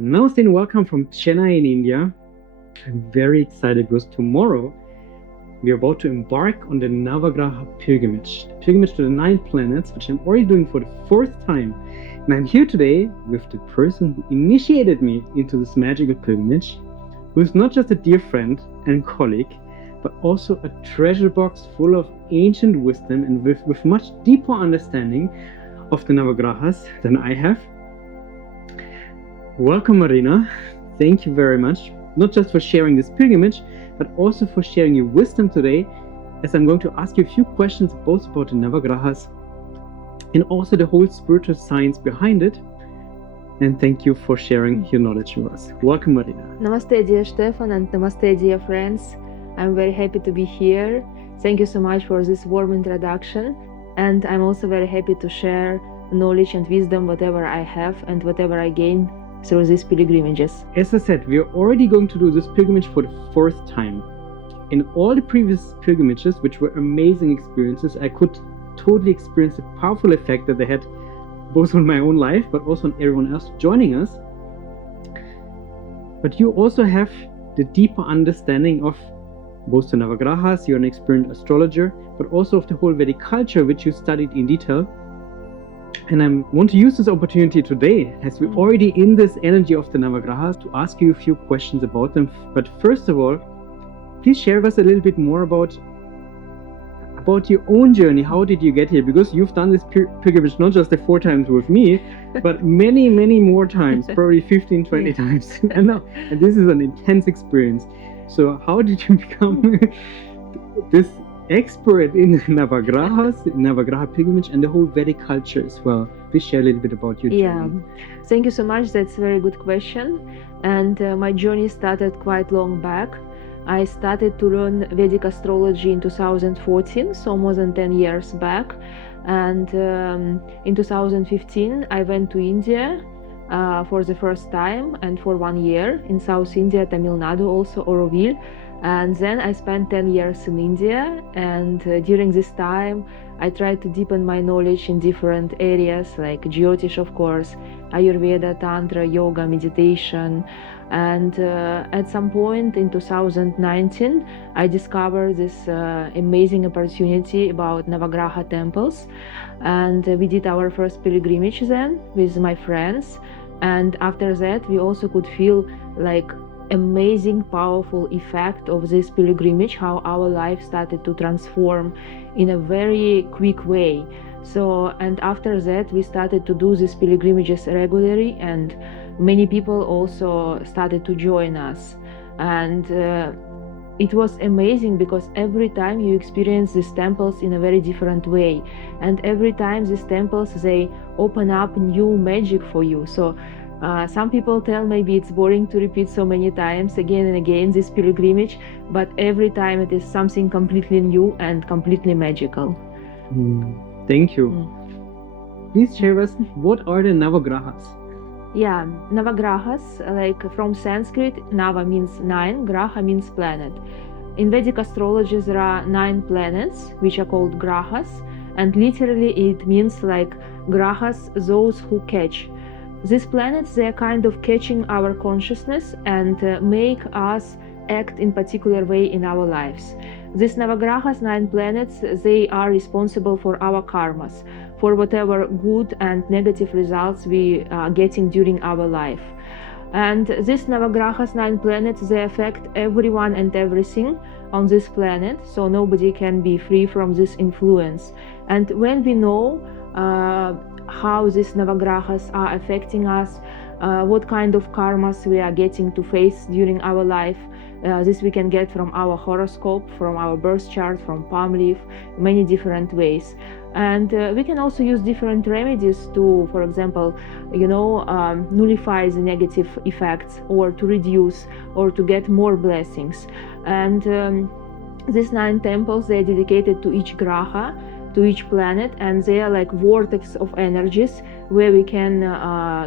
Namaste and welcome from Chennai in India. I'm very excited because tomorrow we are about to embark on the Navagraha pilgrimage, the pilgrimage to the 9 planets, which I'm already doing for the 4th time. And I'm here today with the person who initiated me into this magical pilgrimage, who is not just a dear friend and colleague, but also a treasure box full of ancient wisdom and with much deeper understanding of the Navagrahas than I have. Welcome, Marina. Thank you very much, not just for sharing this pilgrimage, but also for sharing your wisdom today, as I'm going to ask you a few questions both about the Navagrahas and also the whole spiritual science behind it. And thank you for sharing your knowledge with us. Welcome, Marina. Namaste, dear Stefan, and namaste, dear friends. I'm very happy to be here. Thank you so much for this warm introduction. And I'm also very happy to share knowledge and wisdom, whatever I have and whatever I gain through these pilgrimages. As I said, we are already going to do this pilgrimage for the 4th time. In all the previous pilgrimages, which were amazing experiences, I could totally experience the powerful effect that they had both on my own life, but also on everyone else joining us. But you also have the deeper understanding of both the Navagrahas. You're an experienced astrologer, but also of the whole Vedic culture, which you studied in detail. And I want to use this opportunity today, as we're already in this energy of the Navagrahas, to ask you a few questions about them. But first of all, please share with us a little bit more about your own journey. How did you get here? Because you've done this pilgrimage not just the 4 times with me, but many, many more times, probably 15, 20 times. And this is an intense experience. So how did you become this expert in Navagrahas, Navagraha pilgrimage, and the whole Vedic culture as well? Please share a little bit about your journey. Yeah, thank you so much. That's a very good question. And my journey started quite long back. I started to learn Vedic astrology in 2014, so more than 10 years back. And in 2015, I went to India for the first time and for 1 year in South India, Tamil Nadu, also Auroville. And then I spent 10 years in India, and during this time I tried to deepen my knowledge in different areas like Jyotish, of course, Ayurveda, Tantra, Yoga, meditation. And at some point in 2019 I discovered this amazing opportunity about Navagraha temples, and we did our first pilgrimage then with my friends. And after that we also could feel like amazing powerful effect of this pilgrimage, how our life started to transform in a very quick way. So, and after that we started to do these pilgrimages regularly, and many people also started to join us. And it was amazing because every time you experience these temples in a very different way, and every time these temples, they open up new magic for you. So some people tell maybe it's boring to repeat so many times again and again this pilgrimage, but every time it is something completely new and completely magical. Thank you. Please share with us, what are the Navagrahas? Yeah, Navagrahas, like from Sanskrit, Nava means 9, Graha means planet. In Vedic astrology there are 9 planets which are called Grahas, and literally it means like Grahas, those who catch. These planets, they are kind of catching our consciousness and make us act in particular way in our lives. These Navagrahas, 9 planets, they are responsible for our karmas, for whatever good and negative results we are getting during our life. And these Navagrahas, 9 planets, they affect everyone and everything on this planet, so nobody can be free from this influence. And when we know how these Navagrahas are affecting us, what kind of karmas we are getting to face during our life, this we can get from our horoscope, from our birth chart, from palm leaf, many different ways. And we can also use different remedies to, for example, nullify the negative effects, or to reduce, or to get more blessings. And these 9 temples, they are dedicated to each graha, to each planet, and they are like vortex of energies where we can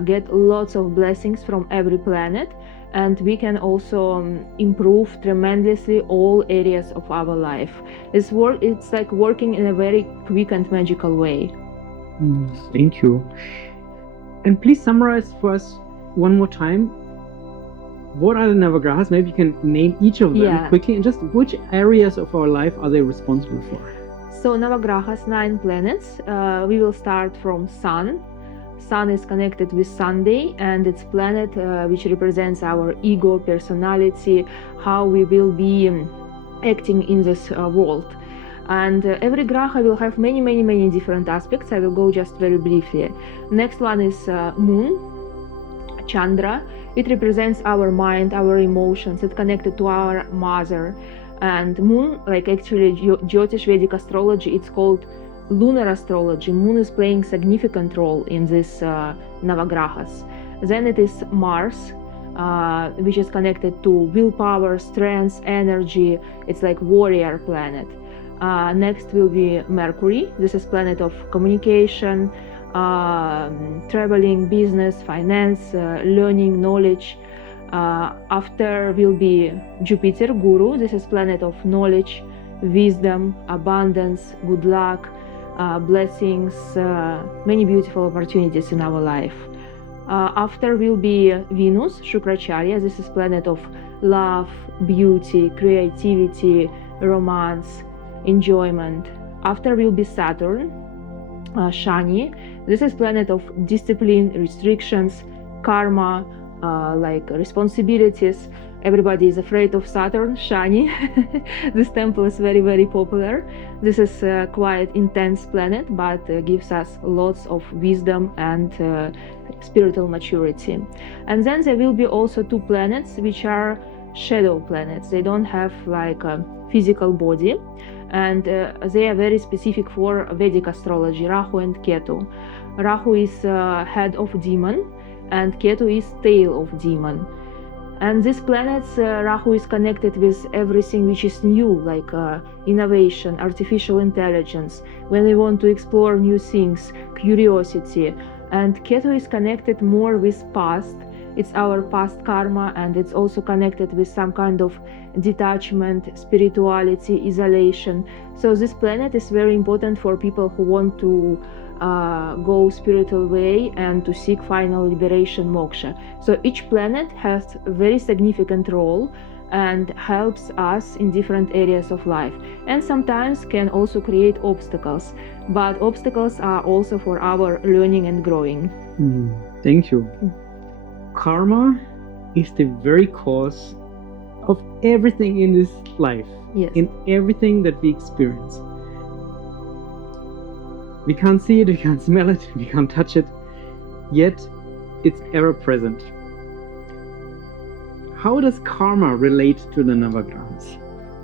get lots of blessings from every planet, and we can also improve tremendously all areas of our life. It's like working in a very quick and magical way. Thank you. And please summarize for us one more time, what are the Navagrahas? Maybe you can name each of them quickly, and just which areas of our life are they responsible for? So Navagrahas, 9 planets. We will start from Sun. Sun is connected with Sunday, and it's planet which represents our ego, personality, how we will be acting in this world. And every graha will have many different aspects. I will go just very briefly. Next one is Moon, Chandra. It represents our mind, our emotions. It's connected to our mother. And Moon, like actually Jyotish Vedic astrology, it's called lunar astrology. Moon is playing significant role in this Navagrahas. Then it is Mars, which is connected to willpower, strength, energy. It's like warrior planet. Next will be Mercury. This is planet of communication, traveling, business, finance, learning, knowledge. After will be Jupiter, Guru. This is planet of knowledge, wisdom, abundance, good luck, blessings, many beautiful opportunities in our life. After will be Venus, Shukracharya. This is planet of love, beauty, creativity, romance, enjoyment. After will be Saturn, Shani. This is planet of discipline, restrictions, karma, like responsibilities. Everybody is afraid of Saturn, Shani. This temple is very popular. This is quite intense planet, but gives us lots of wisdom and spiritual maturity. And then there will be also 2 planets which are shadow planets. They don't have like a physical body, and they are very specific for Vedic astrology, Rahu and Ketu. Rahu is head of demon, and Ketu is tail of demon. And these planets, Rahu is connected with everything which is new, like innovation, artificial intelligence, when we want to explore new things, curiosity. And Ketu is connected more with past. It's our past karma, and it's also connected with some kind of detachment, spirituality, isolation. So this planet is very important for people who want to go spiritual way and to seek final liberation, moksha. So each planet has a very significant role and helps us in different areas of life, and sometimes can also create obstacles, but obstacles are also for our learning and growing. Thank you. Karma is the very cause of everything in this life, in everything that we experience. We can't see it, we can't smell it, we can't touch it, yet it's ever present. How does karma relate to the Navagrahas?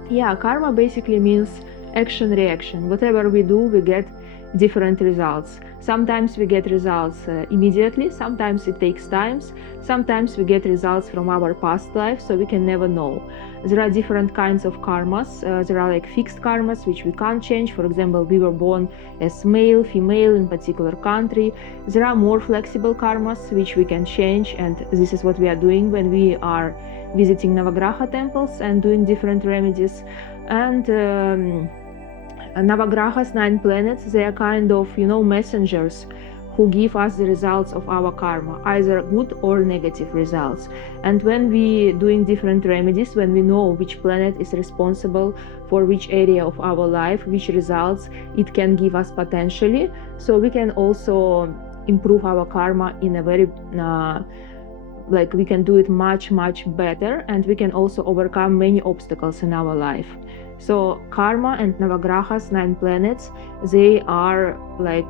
Yeah, karma basically means action-reaction. Whatever we do, we get different results. Sometimes we get results immediately, sometimes it takes time, sometimes we get results from our past life, so we can never know. There are different kinds of karmas. There are like fixed karmas which we can't change. For example, we were born as male, female in particular country. There are more flexible karmas which we can change, and this is what we are doing when we are visiting Navagraha temples and doing different remedies. And Navagrahas, 9 planets, they are kind of, messengers who give us the results of our karma, either good or negative results. And when we doing different remedies, when we know which planet is responsible for which area of our life, which results it can give us potentially, so we can also improve our karma in a very we can do it much better, and we can also overcome many obstacles in our life. So karma and Navagrahas, 9 planets, they are like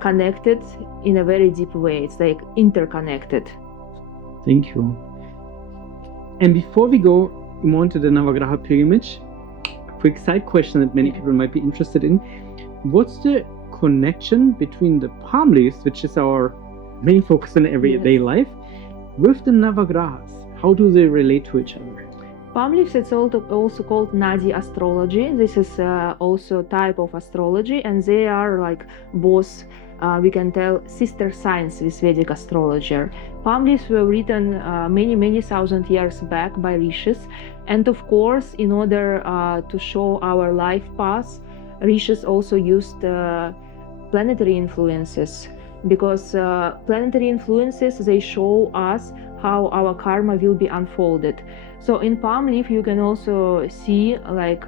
connected in a very deep way. It's like interconnected. Thank you. And before we go more into the Navagraha pilgrimage, a quick side question that many people might be interested in. What's the connection between the palm leaves, which is our main focus in everyday life, with the Navagrahas? How do they relate to each other? Palm leaves, it's also called Nadi astrology. This is also a type of astrology, and they are like both, we can tell, sister signs with Vedic astrology. Palm leaves were written many thousand years back by rishis, and of course, in order to show our life path, rishis also used planetary influences because planetary influences, they show us how our karma will be unfolded. So in palm leaf you can also see like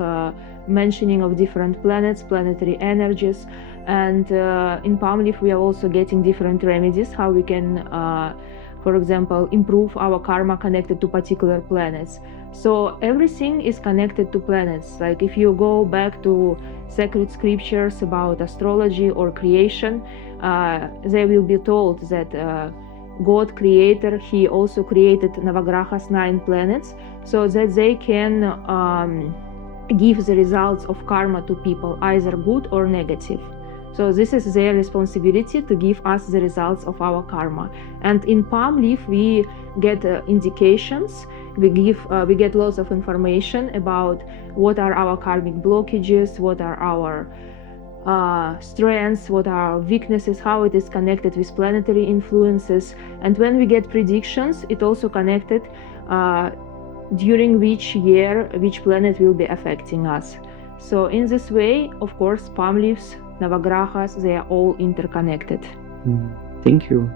mentioning of different planets, planetary energies, and in palm leaf we are also getting different remedies how we can for example improve our karma connected to particular planets. So everything is connected to planets. Like if you go back to sacred scriptures about astrology or creation, they will be told that God creator, he also created Navagraha's 9 planets so that they can give the results of karma to people, either good or negative. So this is their responsibility to give us the results of our karma. And in palm leaf we get indications, we get lots of information about what are our karmic blockages, what are our strengths, what are our weaknesses, how it is connected with planetary influences. And when we get predictions, it also connected during which year which planet will be affecting us. So in this way, of course, palm leaves, Navagrahas, they are all interconnected. Thank you.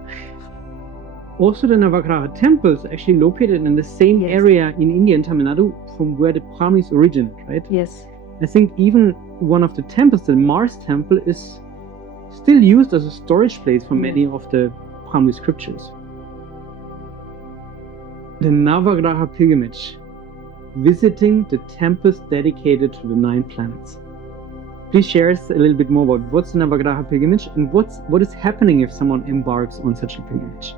Also, the Navagraha temples are actually located in the same area in India and Tamil Nadu from where the palm leaves originate, right? Yes. I think even one of the temples, the Mars temple, is still used as a storage place for many of the palm leaf scriptures. The Navagraha pilgrimage, visiting the temples dedicated to the 9 planets. Please share us a little bit more about what's the Navagraha pilgrimage and what is happening if someone embarks on such a pilgrimage.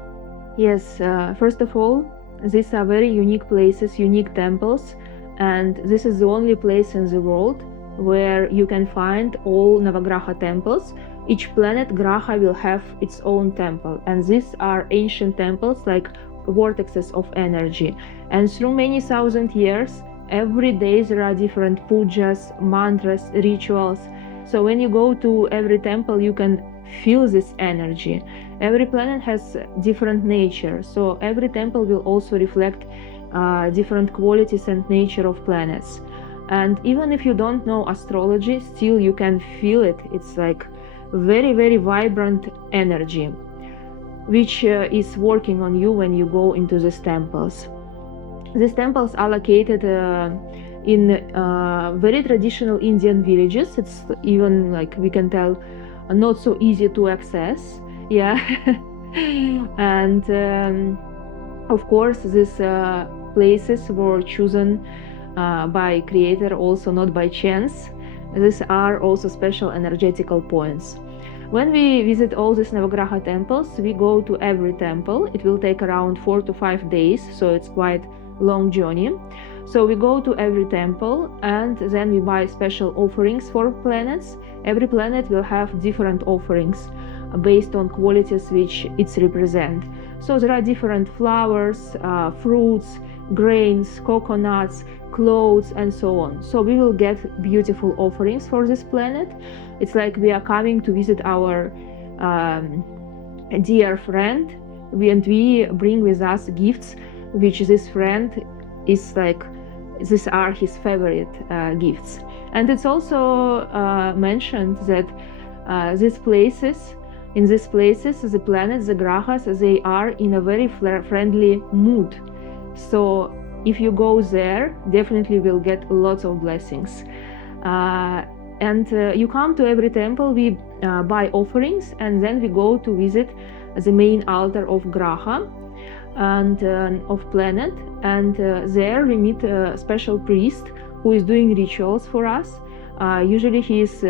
Yes, first of all, these are very unique places, unique temples, and this is the only place in the world where you can find all Navagraha temples. Each planet Graha will have its own temple, and these are ancient temples like vortexes of energy. And through many thousand years, every day there are different pujas, mantras, rituals. So when you go to every temple, you can feel this energy. Every planet has different nature, so every temple will also reflect different qualities and nature of planets. And even if you don't know astrology, still you can feel it. It's like very, very vibrant energy which is working on you when you go into these temples. These temples are located in very traditional Indian villages. It's even, like we can tell, not so easy to access. Yeah. And of course these places were chosen by Creator, also not by chance. These are also special energetical points. When we visit all these Navagraha temples, we go to every temple. It will take around 4 to 5 days, so it's quite long journey. So we go to every temple and then we buy special offerings for planets. Every planet will have different offerings based on qualities which it represents. So there are different flowers, fruits, grains, coconuts, clothes, and so on. So we will get beautiful offerings for this planet. It's like we are coming to visit our dear friend, and we bring with us gifts which this friend is like, these are his favorite gifts. And it's also mentioned that in these places, the planets, the grahas, they are in a very friendly mood. So if you go there, definitely will get lots of blessings. And you come to every temple, we buy offerings, and then we go to visit the main altar of Graha and of planet. And there we meet a special priest who is doing rituals for us. Usually he is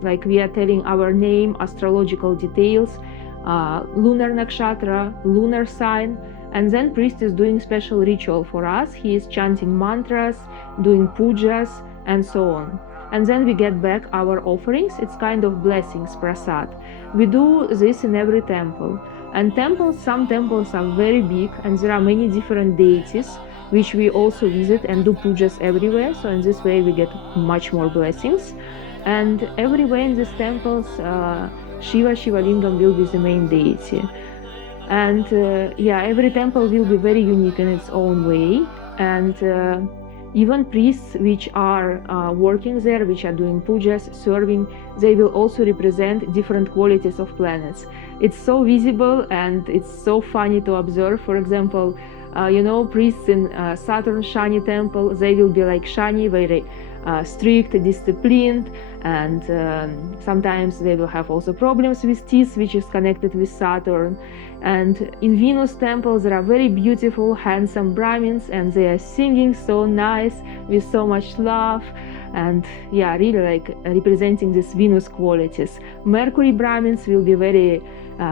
like we are telling our name, astrological details, lunar nakshatra, lunar sign, and then priest is doing special ritual for us. He is chanting mantras, doing pujas, and so on. And then we get back our offerings. It's kind of blessings, prasad. We do this in every temple. And temples, some temples are very big, and there are many different deities which we also visit and do pujas everywhere. So in this way we get much more blessings. And everywhere in these temples, Shiva Lingam will be the main deity. And every temple will be very unique in its own way. And even priests which are working there, which are doing pujas, serving, they will also represent different qualities of planets. It's so visible and it's so funny to observe. For example, priests in Saturn Shani temple, they will be like Shani, very strict, disciplined, and sometimes they will have also problems with teeth, which is connected with Saturn. And in Venus temple, there are very beautiful, handsome Brahmins, and they are singing so nice with so much love, and really like representing these Venus qualities. Mercury Brahmins will be very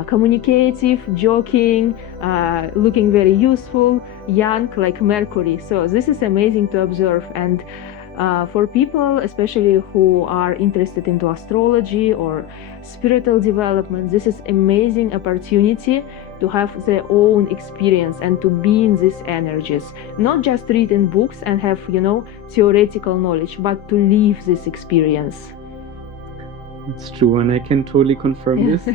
communicative, joking, looking very useful, young like Mercury. So this is amazing to observe. And for people, especially who are interested into astrology or spiritual development, this is amazing opportunity to have their own experience and to be in these energies. Not just read in books and have, theoretical knowledge, but to live this experience. It's true, and I can totally confirm this.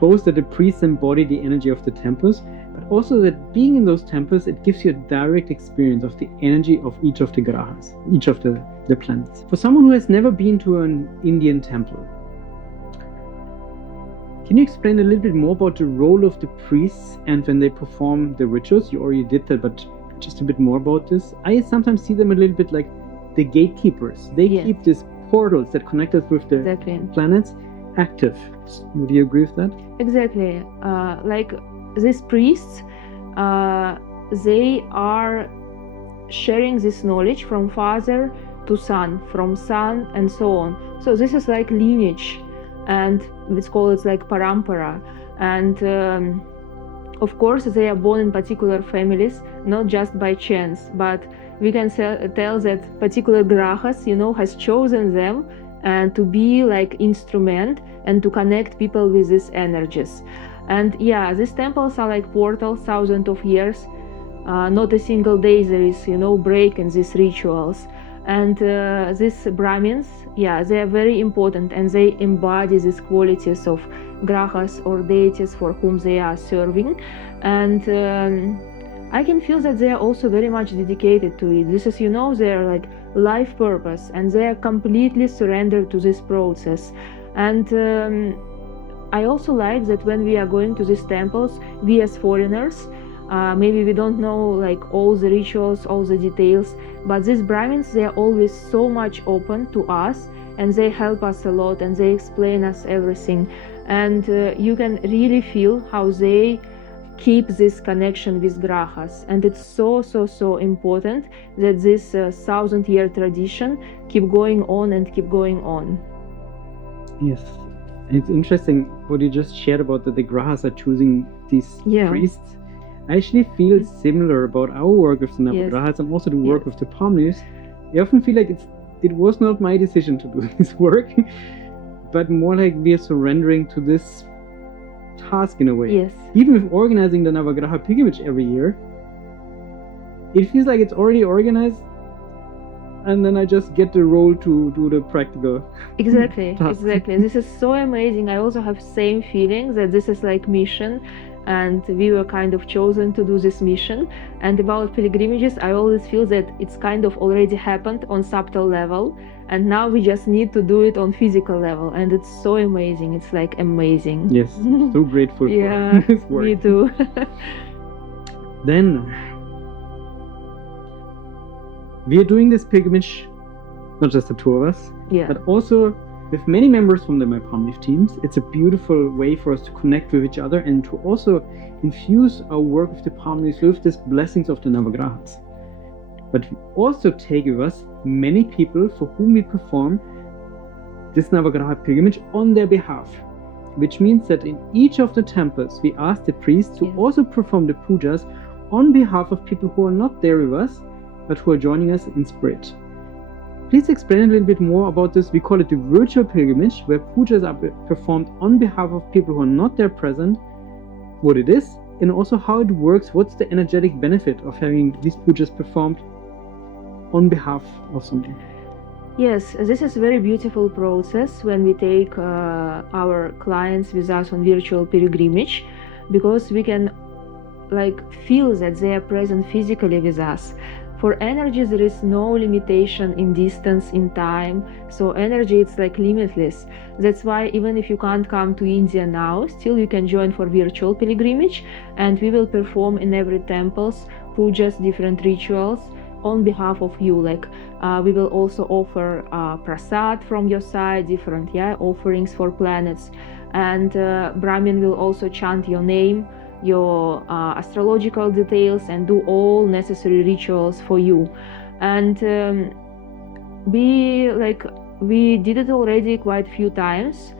Both that the priests embody the energy of the temples, but also that being in those temples, it gives you a direct experience of the energy of each of the grahas, each of the planets. For someone who has never been to an Indian temple, can you explain a little bit more about the role of the priests and when they perform the rituals? You already did that, but just a bit more about this. I sometimes see them a little bit like the gatekeepers. They keep these portals that connect us with the planets active. Would you agree with that? Exactly. Like these priests, they are sharing this knowledge from father to son, from son, and so on. So this is like lineage, and it's called like parampara. And of course, they are born in particular families, not just by chance, but we can tell that particular grahas, has chosen them and to be like instrument and to connect people with these energies. And these temples are like portals, thousands of years. Not a single day there is, break in these rituals. And these Brahmins, they are very important, and they embody these qualities of grahas or deities for whom they are serving. And I can feel that they are also very much dedicated to it. This is, their like life purpose, and they are completely surrendered to this process. And I also like that when we are going to these temples, we as foreigners, maybe we don't know like all the rituals, all the details, but these Brahmins, they are always so much open to us, and they help us a lot, and they explain us everything. And you can really feel how they keep this connection with grahas, and it's so important that this 1,000-year tradition keep going on and keep going on. Yes, it's interesting what you just shared about that the grahas are choosing these priests. I actually feel similar about our work with the Navagrahas and also the work with the palmowniks. I often feel like it was not my decision to do this work, but more like we are surrendering to this task in a way. Yes. Even with organizing the Navagraha pilgrimage every year, it feels like it's already organized, and then I just get the role to do the practical Exactly. task. This is so amazing. I also have same feeling that this is like mission, and we were kind of chosen to do this mission. And about pilgrimages, I always feel that it's kind of already happened on subtle level, and now we just need to do it on physical level, and it's so amazing. It's like amazing. Yes, so grateful for this work. Me too. Then we are doing this pilgrimage, not just the two of us, but also with many members from my palmownik teams. It's a beautiful way for us to connect with each other and to also infuse our work with the palmowniks with these blessings of the Navagrahas. But we also take with us many people for whom we perform this Navagraha pilgrimage on their behalf, which means that in each of the temples we ask the priests to also perform the pujas on behalf of people who are not there with us, but who are joining us in spirit. Please explain a little bit more about this. We call it the virtual pilgrimage, where pujas are performed on behalf of people who are not there present, what it is, and also how it works. What's the energetic benefit of having these pujas performed on behalf of someone? Yes, this is a very beautiful process when we take our clients with us on virtual pilgrimage, because we can like feel that they are present physically with us. For energy, there is no limitation in distance, in time. So energy, it's like limitless. That's why even if you can't come to India now, still you can join for virtual pilgrimage, and we will perform in every temples, pujas, different rituals on behalf of you. Like we will also offer prasad from your side, different offerings for planets, and Brahmin will also chant your name, your astrological details, and do all necessary rituals for you. And we did it already quite a few times,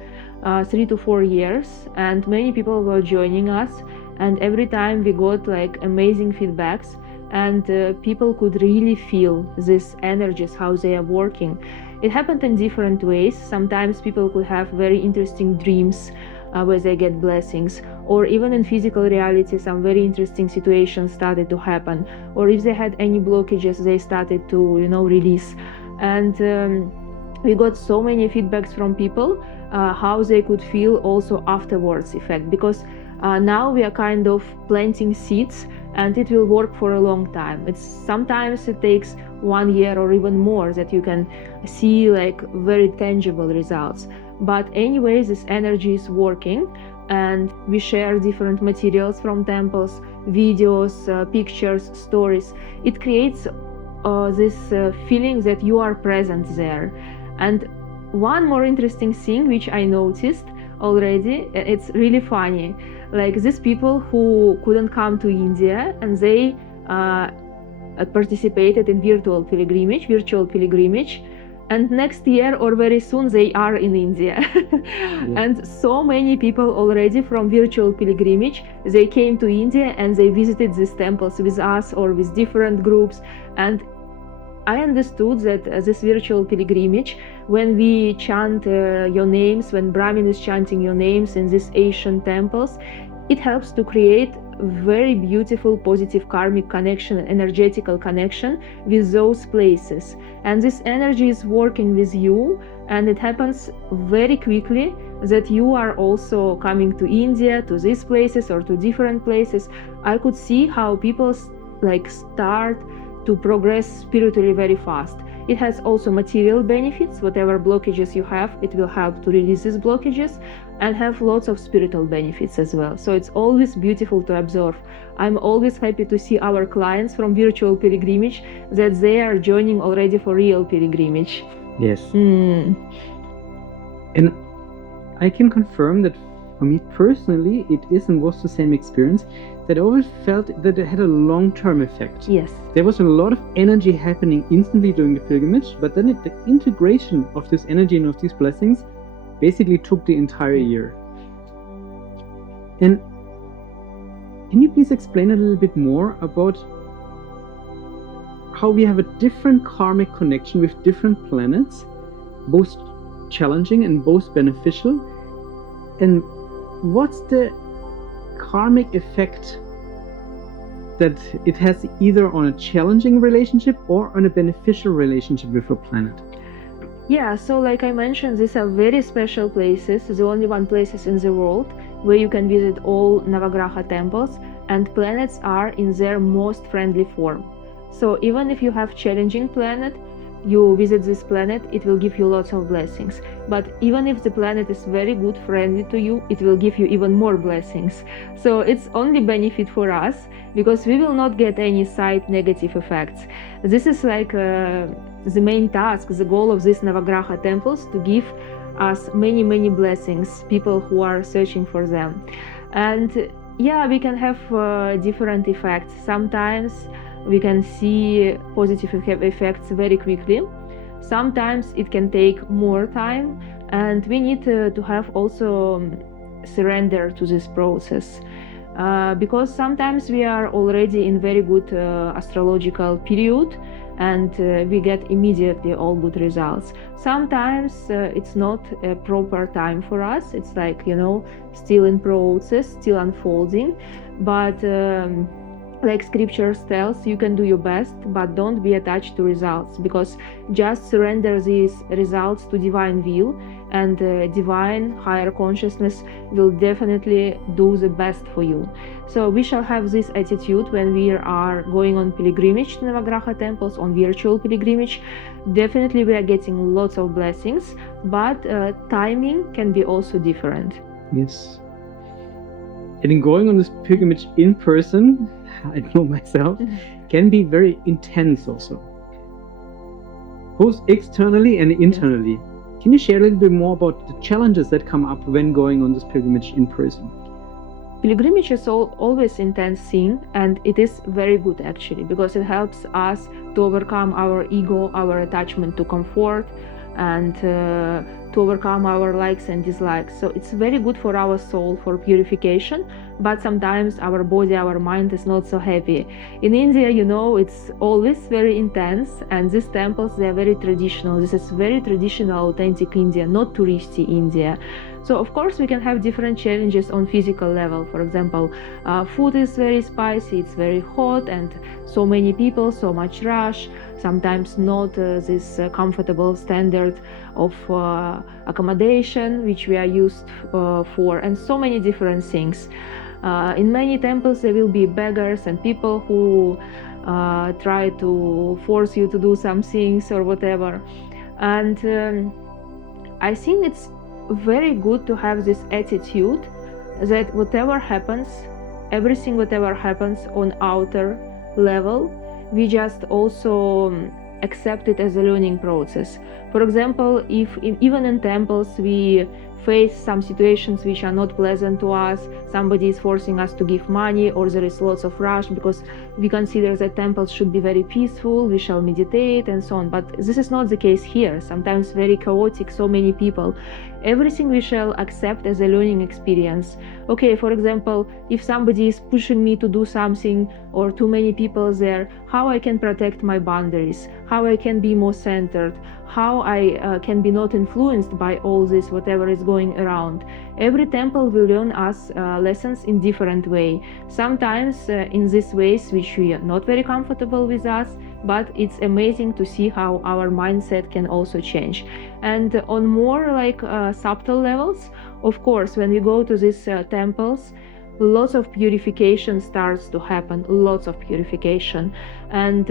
3 to 4 years, and many people were joining us, and every time we got like amazing feedbacks, and people could really feel these energies, how they are working. It happened in different ways. Sometimes people could have very interesting dreams where they get blessings, or even in physical reality some very interesting situations started to happen, or if they had any blockages, they started to release. And we got so many feedbacks from people how they could feel also afterwards effect, because now we are kind of planting seeds, and it will work for a long time. Sometimes it takes 1 year or even more that you can see like very tangible results. But anyway, this energy is working, and we share different materials from temples, videos, pictures, stories. It creates this feeling that you are present there. And one more interesting thing which I noticed already, it's really funny. Like these people who couldn't come to India, and they participated in virtual pilgrimage, and next year or very soon they are in India. And so many people already from virtual pilgrimage, they came to India and they visited these temples with us or with different groups. And I understood that this virtual pilgrimage, when we chant your names, when Brahmin is chanting your names in these Asian temples, it helps to create very beautiful positive karmic connection, energetical connection with those places. And this energy is working with you, and it happens very quickly that you are also coming to India, to these places or to different places. I could see how people start to progress spiritually very fast. It has also material benefits. Whatever blockages you have, it will help to release these blockages, and have lots of spiritual benefits as well. So it's always beautiful to observe. I'm always happy to see our clients from virtual pilgrimage that they are joining already for real pilgrimage. Yes. And I can confirm that for me personally, it is and was the same experience, that I always felt that it had a long-term effect. Yes. There was a lot of energy happening instantly during the pilgrimage, but then the integration of this energy and of these blessings basically took the entire year. And can you please explain a little bit more about how we have a different karmic connection with different planets, both challenging and both beneficial, and what's the karmic effect that it has either on a challenging relationship or on a beneficial relationship with a planet? Yeah, so like I mentioned, these are very special places, the only one places in the world where you can visit all Navagraha temples, and planets are in their most friendly form. So even if you have challenging planet, you visit this planet, it will give you lots of blessings. But even if the planet is very good, friendly to you, it will give you even more blessings. So it's only benefit for us, because we will not get any side negative effects. This is like the main task, the goal of these Navagraha temples, to give us many, many blessings, people who are searching for them. And yeah, we can have different effects. Sometimes we can see positive effects very quickly. Sometimes it can take more time, and we need to have also surrender to this process. Because sometimes we are already in very good astrological period, and we get immediately all good results. Sometimes it's not a proper time for us. It's like, still in process, still unfolding. But like scriptures tells, you can do your best, but don't be attached to results, because just surrender these results to divine will, and divine higher consciousness will definitely do the best for you. So we shall have this attitude when we are going on pilgrimage to Navagraha temples, on virtual pilgrimage. Definitely we are getting lots of blessings, but timing can be also different. Yes. And in going on this pilgrimage in person, I know myself, can be very intense also, both externally and internally. Can you share a little bit more about the challenges that come up when going on this pilgrimage in person? Pilgrimage is always intense thing, and it is very good actually, because it helps us to overcome our ego, our attachment to comfort, and to overcome our likes and dislikes. So it's very good for our soul, for purification, but sometimes our body, our mind is not so happy. In India, you know, it's always very intense, and these temples, they are very traditional. This is very traditional, authentic India, not touristy India. So of course we can have different challenges on physical level. For example, food is very spicy, it's very hot, and so many people, so much rush, sometimes not this comfortable standard of accommodation which we are used for, and so many different things. In many temples there will be beggars and people who try to force you to do some things or whatever. And I think it's very good to have this attitude that whatever happens, everything whatever happens on outer level, we just also accept it as a learning process. For example, if even in temples we face some situations which are not pleasant to us, somebody is forcing us to give money, or there is lots of rush because we consider that temples should be very peaceful, we shall meditate and so on. But this is not the case here. Sometimes very chaotic, so many people. Everything we shall accept as a learning experience. Okay, for example, if somebody is pushing me to do something, or too many people there, how I can protect my boundaries, how I can be more centered, how I can be not influenced by all this, whatever is going around. Every temple will learn us lessons in different way. Sometimes in these ways which we are not very comfortable with us, but it's amazing to see how our mindset can also change. And on more like subtle levels, of course, when we go to these temples, lots of purification starts to happen, lots of purification. And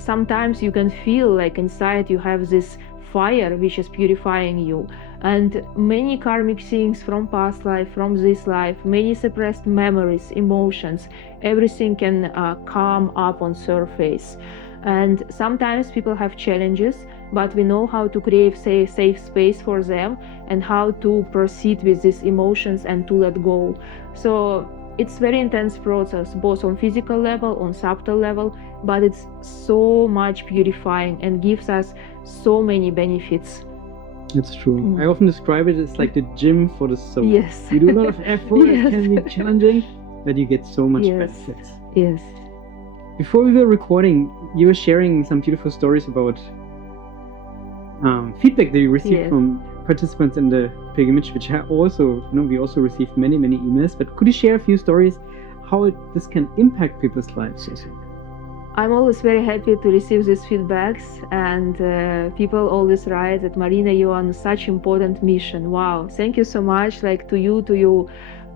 sometimes you can feel like inside you have this fire which is purifying you. And many karmic things from past life, from this life, many suppressed memories, emotions, everything can come up on surface. And sometimes people have challenges, but we know how to create safe space for them and how to proceed with these emotions and to let go. So it's very intense process, both on physical level, on subtle level, but it's so much purifying and gives us so many benefits. It's true. I often describe it as like the gym for the soul. Yes. You do a lot of effort, Yes. it can be challenging, but you get so much Yes. benefits. Yes. Before we were recording, you were sharing some beautiful stories about feedback that you received Yes. from participants in the pilgrimage, which I also, we also received many emails. But could you share a few stories how this can impact people's lives also? I'm always very happy to receive these feedbacks, and people always write that Marina, you are on such important mission. Wow, thank you so much, like to your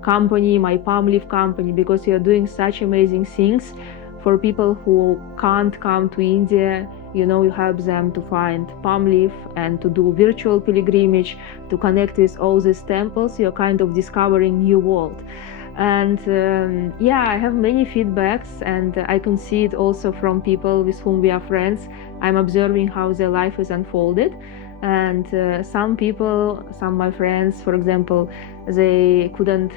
company, my palm leaf company, because you are doing such amazing things for people who can't come to India. You know, you help them to find palm leaf and to do virtual pilgrimage, to connect with all these temples. You're kind of discovering new world. And I have many feedbacks, and I can see it also from people with whom we are friends. I'm observing how their life is unfolded. And some people, some of my friends, for example, they couldn't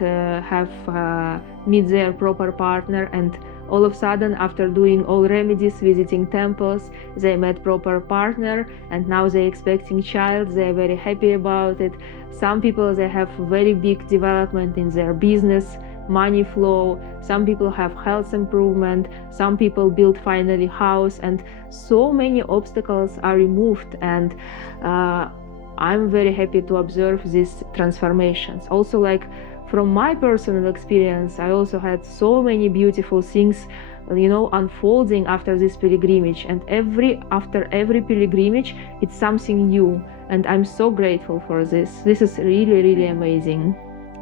meet their proper partner, and all of a sudden, after doing all remedies, visiting temples, they met proper partner, and now they're expecting child. They're very happy about it. Some people, they have very big development in their business, money flow. Some people have health improvement. Some people build finally house, and so many obstacles are removed. And I'm very happy to observe these transformations. Also, like, from my personal experience, I also had so many beautiful things, unfolding after this pilgrimage. And after every pilgrimage, it's something new. And I'm so grateful for this. This is really, really amazing.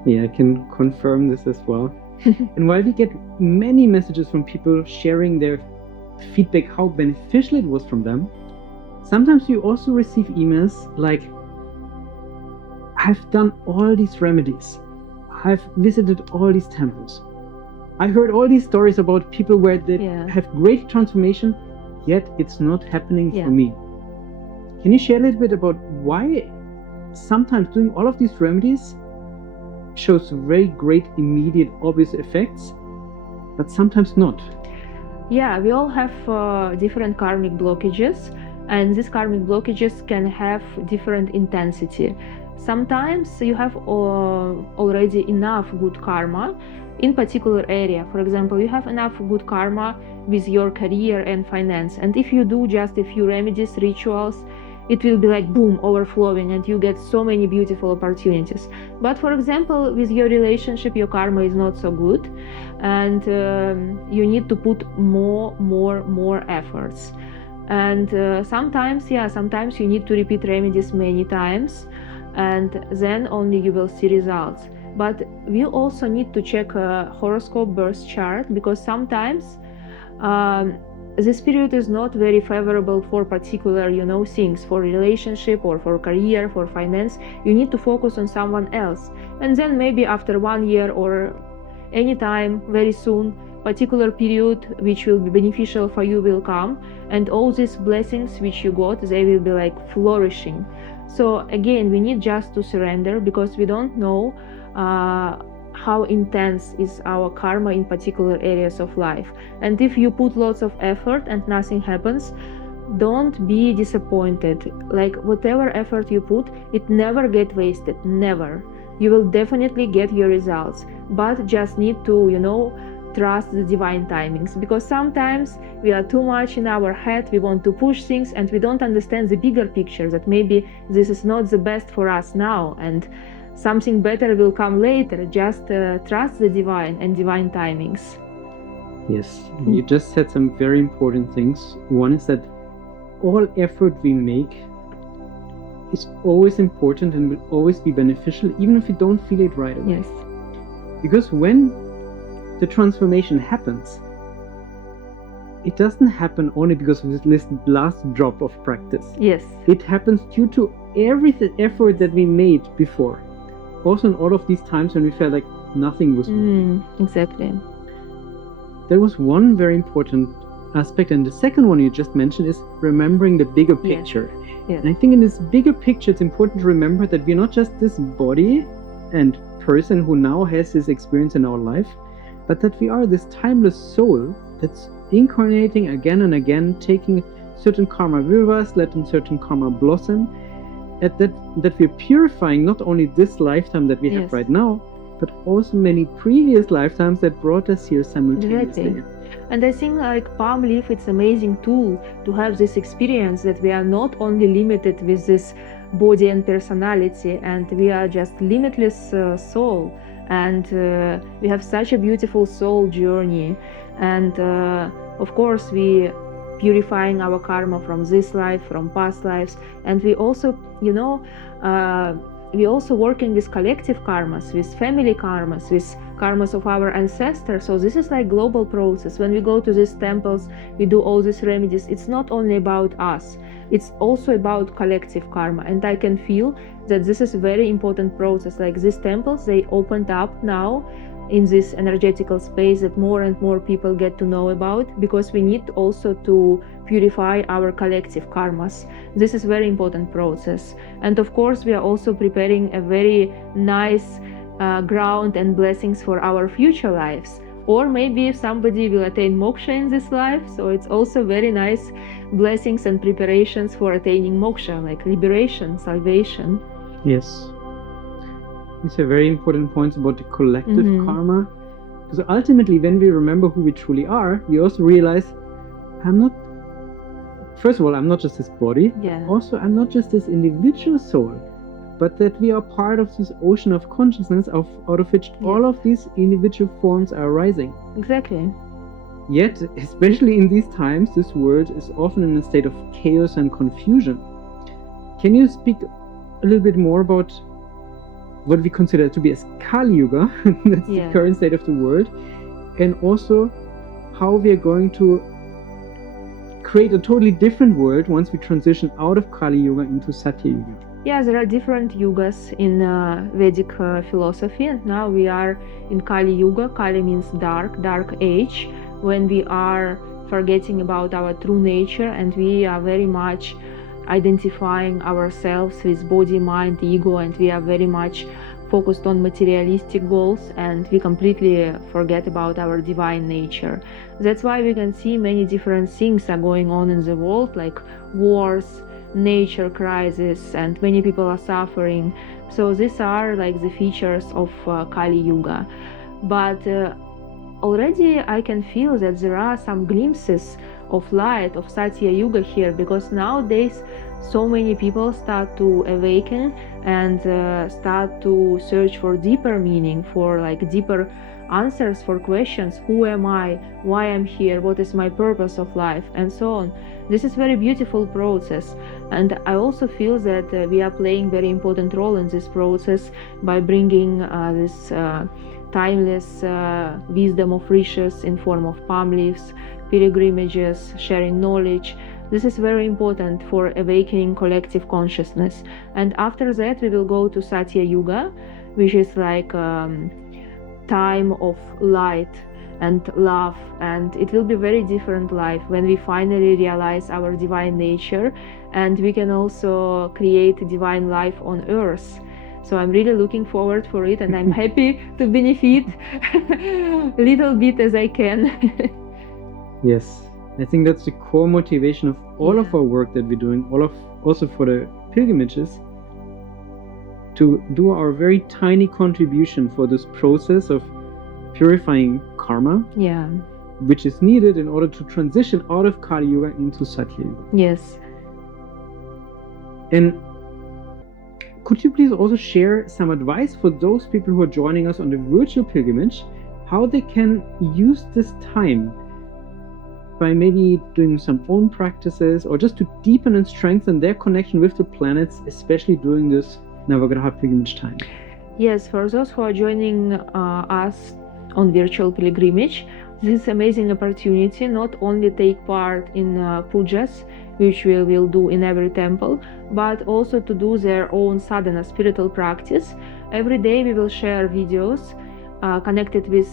Yeah, I can confirm this as well. And while we get many messages from people sharing their feedback, how beneficial it was from them, sometimes we also receive emails like, I've done all these remedies. I've visited all these temples. I heard all these stories about people where they have great transformation, yet it's not happening for me. Can you share a little bit about why sometimes doing all of these remedies shows very great, immediate, obvious effects, but sometimes not? Yeah, we all have different karmic blockages, and these karmic blockages can have different intensity. Sometimes you have already enough good karma in particular area. For example, you have enough good karma with your career and finance, and if you do just a few remedies, rituals, it will be like boom, overflowing, and you get so many beautiful opportunities. But for example, with your relationship, your karma is not so good, and you need to put more efforts. And sometimes you need to repeat remedies many times, and then only you will see results. But we also need to check a horoscope birth chart, because sometimes this period is not very favorable for particular, things, for relationship or for career, for finance. You need to focus on someone else, and then maybe after 1 year or any time very soon, particular period which will be beneficial for you will come, and all these blessings which you got, they will be like flourishing. So again, we need just to surrender, because we don't know how intense is our karma in particular areas of life. And if you put lots of effort and nothing happens, don't be disappointed. Like whatever effort you put, it never get wasted, never. You will definitely get your results, but just need to, trust the divine timings, because sometimes we are too much in our head, we want to push things, and we don't understand the bigger picture, that maybe this is not the best for us now, and something better will come later. Just trust the divine and divine timings. Yes, you just said some very important things. One is that all effort we make is always important and will always be beneficial, even if we don't feel it right away. Yes. Because when the transformation happens, it doesn't happen only because of this last drop of practice. Yes. It happens due to every effort that we made before. Also in all of these times when we felt like nothing was moving. Exactly. There was one very important aspect, and the second one you just mentioned is remembering the bigger picture. Yes. And I think in this bigger picture, it's important to remember that we're not just this body and person who now has this experience in our life, but that we are this timeless soul that's incarnating again and again, taking certain karma with us, letting certain karma blossom, and that we're purifying not only this lifetime that we have right now, but also many previous lifetimes that brought us here simultaneously. Exactly. And I think like palm leaf, it's an amazing tool to have this experience, that we are not only limited with this body and personality, and we are just limitless soul, and we have such a beautiful soul journey, and of course we purifying our karma from this life, from past lives, and we also we also working with collective karmas, with family karmas, with karmas of our ancestors. So this is like global process. When we go to these temples, we do all these remedies, it's not only about us, it's also about collective karma. And I can feel that this is a very important process. Like these temples, they opened up now in this energetical space that more and more people get to know about, because we need also to purify our collective karmas. This is a very important process. And of course, we are also preparing a very nice ground and blessings for our future lives. Or maybe if somebody will attain moksha in this life, so it's also very nice blessings and preparations for attaining moksha, like liberation, salvation. Yes. These are very important points about the collective karma. Because ultimately, when we remember who we truly are, we also realize, first of all, I'm not just this body. Yeah. Also, I'm not just this individual soul, but that we are part of this ocean of consciousness out of which all of these individual forms are arising. Exactly. Yet, especially in these times, this world is often in a state of chaos and confusion. can you speak a little bit more about what we consider to be as Kali Yuga, that's the current state of the world, and also how we are going to create a totally different world once we transition out of Kali Yuga into Satya Yuga? Yeah, there are different yugas in Vedic philosophy. Now we are in Kali Yuga. Kali means dark age, when we are forgetting about our true nature and we are very much identifying ourselves with body, mind, ego, and we are very much focused on materialistic goals and we completely forget about our divine nature. That's why we can see many different things are going on in the world, like wars, nature crisis, and many people are suffering. So these are like the features of Kali Yuga. But already I can feel that there are some glimpses of light of Satya Yuga here, because nowadays so many people start to awaken and start to search for deeper meaning, for like deeper answers for questions. Who am I? Why I'm here? What is my purpose of life? And so on. This is very beautiful process, and I also feel that we are playing very important role in this process by bringing this timeless wisdom of rishis in form of palm leaves, pilgrimages, sharing knowledge. This is very important for awakening collective consciousness. And after that we will go to Satya Yuga, which is like time of light and love, and it will be very different life when we finally realize our divine nature, and we can also create divine life on earth. So I'm really looking forward for it, and I'm happy to benefit little bit as I can. Yes, I think that's the core motivation of all of our work that we're doing, also for the pilgrimages, to do our very tiny contribution for this process of purifying karma, which is needed in order to transition out of Kali Yuga into Satya Yuga. Yes. And could you please also share some advice for those people who are joining us on the virtual pilgrimage, how they can use this time by maybe doing some own practices or just to deepen and strengthen their connection with the planets, especially during this Navagraha pilgrimage time? Yes, for those who are joining us on virtual pilgrimage, this is amazing opportunity not only take part in pujas, which we will do in every temple, but also to do their own sadhana, spiritual practice. Every day we will share videos connected with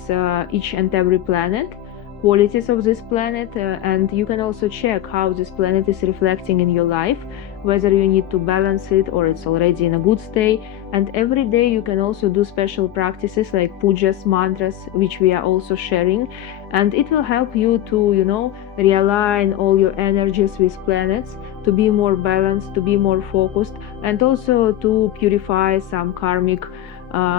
each and every planet, qualities of this planet, and you can also check how this planet is reflecting in your life, whether you need to balance it or it's already in a good state. And every day you can also do special practices like pujas, mantras, which we are also sharing, and it will help you to, realign all your energies with planets, to be more balanced, to be more focused, and also to purify some karmic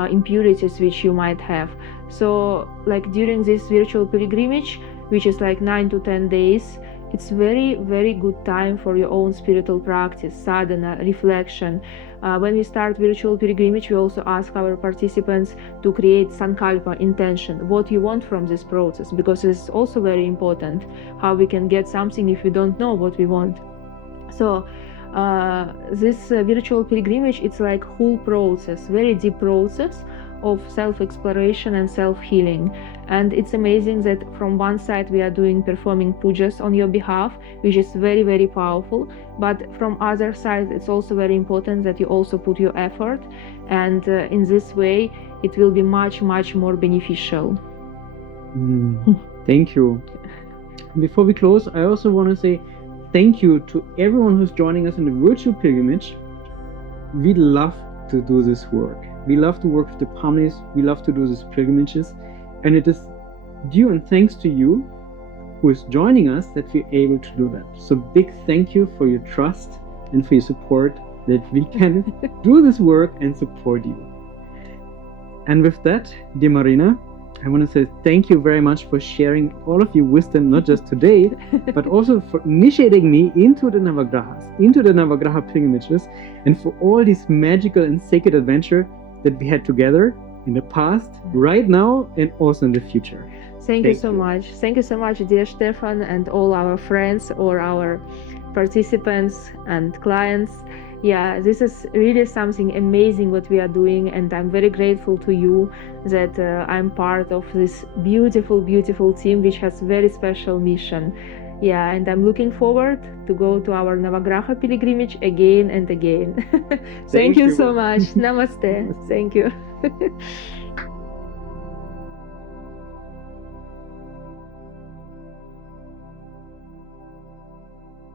impurities which you might have. So like during this virtual pilgrimage, which is like 9 to 10 days, it's very, very good time for your own spiritual practice, sadhana, reflection. When we start virtual pilgrimage, we also ask our participants to create sankalpa, intention, what you want from this process, because it's also very important how we can get something if we don't know what we want. So this virtual pilgrimage, it's like whole process, very deep process of self-exploration and self-healing. And it's amazing that from one side we are performing pujas on your behalf, which is very, very powerful, but from other side it's also very important that you also put your effort, and in this way it will be much, much more beneficial. Thank you. Before we close, I also want to say thank you to everyone who's joining us in the virtual pilgrimage. We love to do this work. We love to work with the palmleaves. We love to do these pilgrimages. And it is due and thanks to you who is joining us that we're able to do that. So big thank you for your trust and for your support that we can do this work and support you. And with that, dear Marina, I want to say thank you very much for sharing all of your wisdom, not just today, but also for initiating me into the Navagrahas, into the Navagraha pilgrimages, and for all this magical and sacred adventure that we had together in the past, right now, and also in the future. Thank you so much. Thank you so much, dear Stefan, and all our friends or our participants and clients. Yeah, this is really something amazing what we are doing, and I'm very grateful to you that I'm part of this beautiful, beautiful team which has very special mission. Yeah, and I'm looking forward to go to our Navagraha pilgrimage again and again. Thank you so much. Namaste. Thank you.